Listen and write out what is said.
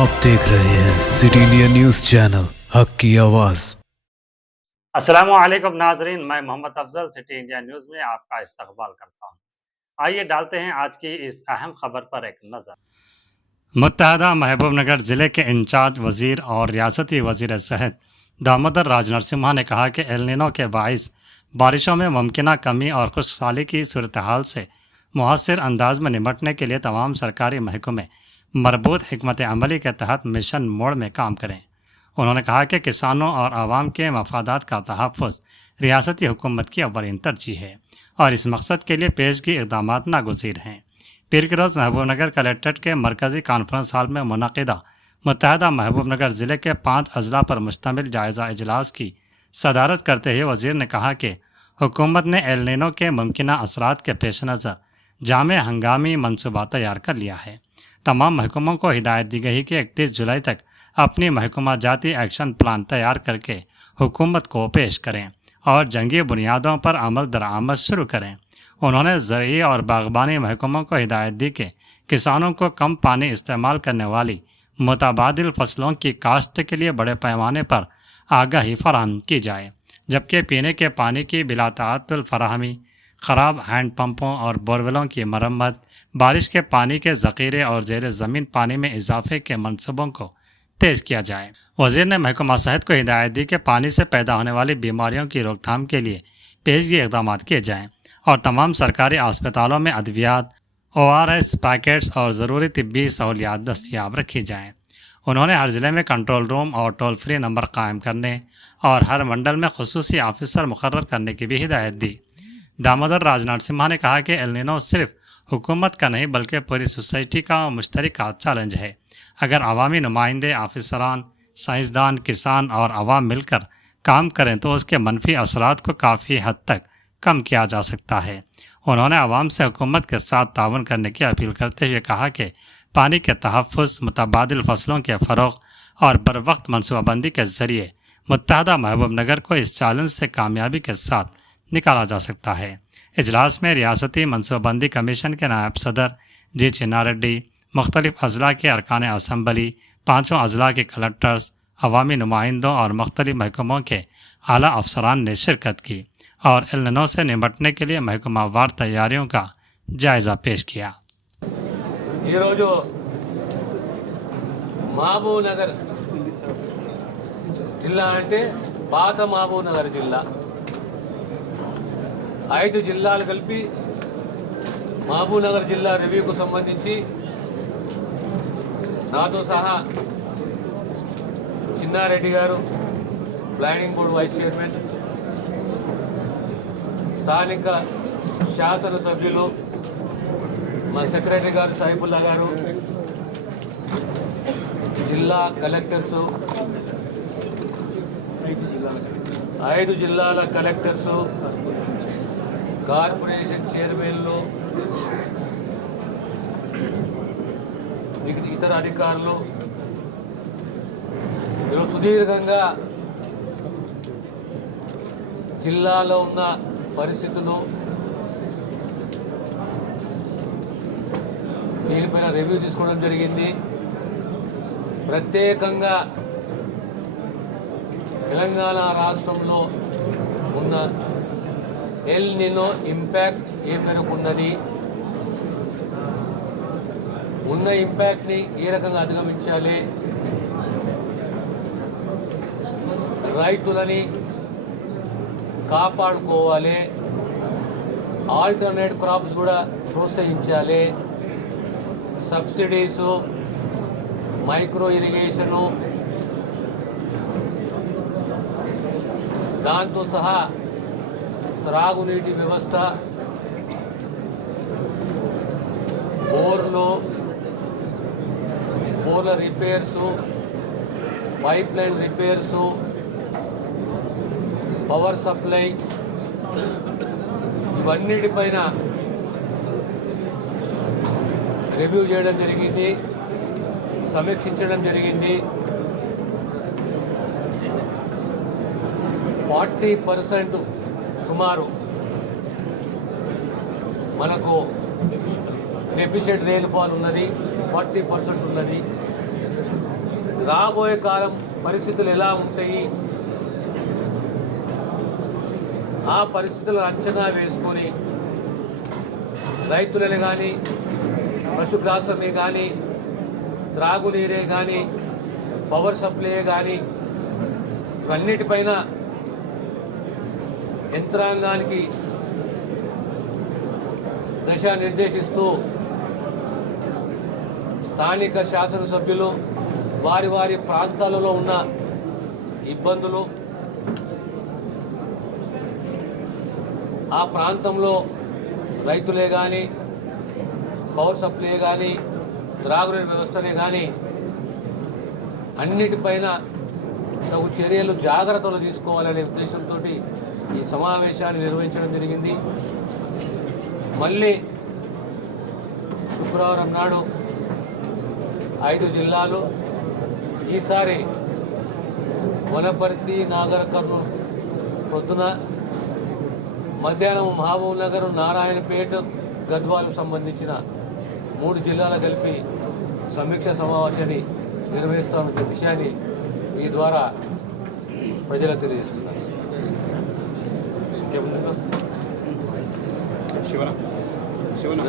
आप देख रहे हैं सिटी इंडिया न्यूज़ चैनल हक की आवाज़। अस्सलामुअलैकुम नाजरीन, मैं Mohammad Afzal City India News में आपका इस्तकबाल करता हूँ। आइए डालते हैं आज की इस अहम खबर पर एक नज़र। मुत्तहदा महबूबनगर ज़िले के इंचार्ज वज़ीर और रियासती वज़ीर सेहत दामोदर राज नरसिम्हा ने कहा कि एल नीनो के बाइस बारिशों में मुमकिना कमी और खुशहाली की सूरत हाल से मुअस्सर अंदाज में निपटने के लिए तमाम सरकारी महकमे मरबूत हिकमत अमली के तहत मिशन मोड में काम करें। उन्होंने कहा कि किसानों और आवाम के मफादात का तहफ़्फ़ुज़ रियासती हुकूमत की अव्वलीन तरजीह है और इस मकसद के लिए पेशगी इक़दाम नागुज़ीर हैं। पीर के रोज़ महबूबनगर कलेक्ट्रेट के मरकज़ी कॉन्फ्रेंस हॉल में मुनक़िदा मुत्तहदा महबूबनगर ज़िले के 5 अजला पर मुश्तमिल जायज़ा इजलास की सदारत करते हुए वज़ीर ने कहा कि हुकूमत ने एल नीनो के मुमकिना असरात के पेश नज़र जामे हंगामी मनसूबा तैयार कर लिया है। तमाम महकमों को हिदायत दी गई कि 31 जुलाई तक अपनी महकमा जाती एक्शन प्लान तैयार करके हुकूमत को पेश करें और जंगी बुनियादों पर अमल दरामद शुरू करें। उन्होंने ज़रई और बागबानी महकमों को हिदायत दी कि किसानों को कम पानी इस्तेमाल करने वाली मुतबादिल फसलों की काश्त के लिए बड़े पैमाने पर आगाही फराहम की जाए, जबकि पीने के पानी की बिलाताअत्तुल फराहमी, ख़राब हैंड पंपों और बोरवेलों की मरम्मत, बारिश के पानी के ज़ख़ीरे और ज़ेर ज़मीन पानी में इजाफे के मनसूबों को तेज़ किया जाए। वज़ीर ने महकमा सेहत को हिदायत दी कि पानी से पैदा होने वाली बीमारियों की रोकथाम के लिए पेशगी इक़दाम किए जाएँ और तमाम सरकारी अस्पतालों में अद्वियात, ORS पैकेट्स और ज़रूरी तिब्बी सहूलियात दस्तियाब रखी जाएँ। उन्होंने हर ज़िले में कंट्रोल रूम और टोल फ्री नंबर कायम करने और हर मंडल में खुसूसी ऑफिसर मुकर्रर करने की भी हिदायत दी। दामोदर राज नरसिम्हा ने कहा कि एल नीनो सिर्फ हुकूमत का नहीं बल्कि पूरी सोसाइटी का मुश्तरका चैलेंज है। अगर अवामी नुमाइंदे, ऑफिसरान, साइंसदान, किसान और अवाम मिलकर काम करें तो उसके मनफी असरात को काफ़ी हद तक कम किया जा सकता है। उन्होंने अवाम से हुकूमत के साथ ताउन करने की अपील करते हुए कहा कि पानी के तहफ़्फ़ुज़, मुतबादिल फसलों के फ़रोग़ और बरवक्त मनसूबाबंदी के ज़रिए मुत्तहदा महबूबनगर को इस चैलेंज से कामयाबी के साथ निकाला जा सकता है। इजलास में रियासती मनसूबाबंदी कमीशन के नायब सदर जी चिन्ना रेड्डी, मुख्तलिफ अजला के अरकान असम्बली, 5 अजला के कलेक्टर्स, अवामी नुमाइंदों और मुख्तलिफ महकमों के आला अफसरान ने शिरकत की और एल नीनो से निपटने के लिए महकमावार तैयारियों का जायज़ा पेश किया। మహబూబ్నగర్ జిల్లా అంటే పాత మహబూబ్నగర్ జిల్లా 5 జిల్లాలు కలిపి మహబూబ్నగర్ జిల్లా రివ్యూకు సంబంధించి నాతో సహా చిన్నారెడ్డి గారు, ప్లానింగ్ బోర్డు వైస్ చైర్మన్, స్థానిక శాసనసభ్యులు, మా సెక్రటరీ గారు సైఫుల్లా గారు, జిల్లా కలెక్టర్సు, 5 జిల్లాల కలెక్టర్సు, కార్పొరేషన్ చైర్మన్లు, ఇతర అధికారులు ఈరోజు సుదీర్ఘంగా జిల్లాలో ఉన్న పరిస్థితులు దీనిపైన రివ్యూ తీసుకోవడం జరిగింది. ప్రత్యేకంగా తెలంగాణ రాష్ట్రంలో ఉన్న ఎల్ నినో ఇంపాక్ట్ ఏ మేరకు ఉన్నది, ఉన్న ఇంపాక్ట్ని ఏ రకంగా అధిగమించాలి, రైతులని కాపాడుకోవాలి, ఆల్టర్నేట్ క్రాప్స్ కూడా ప్రోత్సహించాలి, సబ్సిడీసు, మైక్రో ఇరిగేషను, దాంతో సహా త్రాగునీటి వ్యవస్థ, బోర్ల repairs, pipe line repairs, power supply, ఇవన్నిటిపైన రివ్యూ చేయడం జరిగింది, సమీక్షించడం జరిగింది. 40% సుమారు మనకు డెఫిషియెంట్ రెయిన్ఫాల్ ఉన్నది, 40% ఉన్నది. రాబోయే కాలం పరిస్థితులు ఎలా ఉంటాయి, ఆ పరిస్థితులను అంచనా వేసుకొని రైతులని కానీ, పశుగ్రాసాన్ని కానీ, త్రాగునీరే కానీ, పవర్ సప్లై కానీ, ఇవన్నిటిపైన యంత్రాంగానికి దిశానిర్దేశిస్తూ స్థానిక శాసనసభ్యులు వారి వారి ప్రాంతాలలో ఉన్న ఇబ్బందులు, ఆ ప్రాంతంలో రైతులే కానీ, పవర్ సప్లై కానీ, త్రాగునీరు వ్యవస్థనే కానీ అన్నిటిపైన తగు చర్యలు జాగ్రత్తలు తీసుకోవాలనే ఉద్దేశంతో ఈ సమావేశాన్ని నిర్వహించడం జరిగింది. మళ్ళీ శుక్రవారం నాడు 5 జిల్లాలు, ఈసారి వనపర్తి, నాగర్ కర్నూలు పొద్దున, మధ్యాహ్నం మహబూబ్ నగర్, నారాయణపేట, గద్వాలకు సంబంధించిన 3 జిల్లాలు కలిపి సమీక్ష సమావేశాన్ని నిర్వహిస్తామన్న విషయాన్ని ఈ ద్వారా ప్రజలకు తెలియజేస్తున్నారు. శివన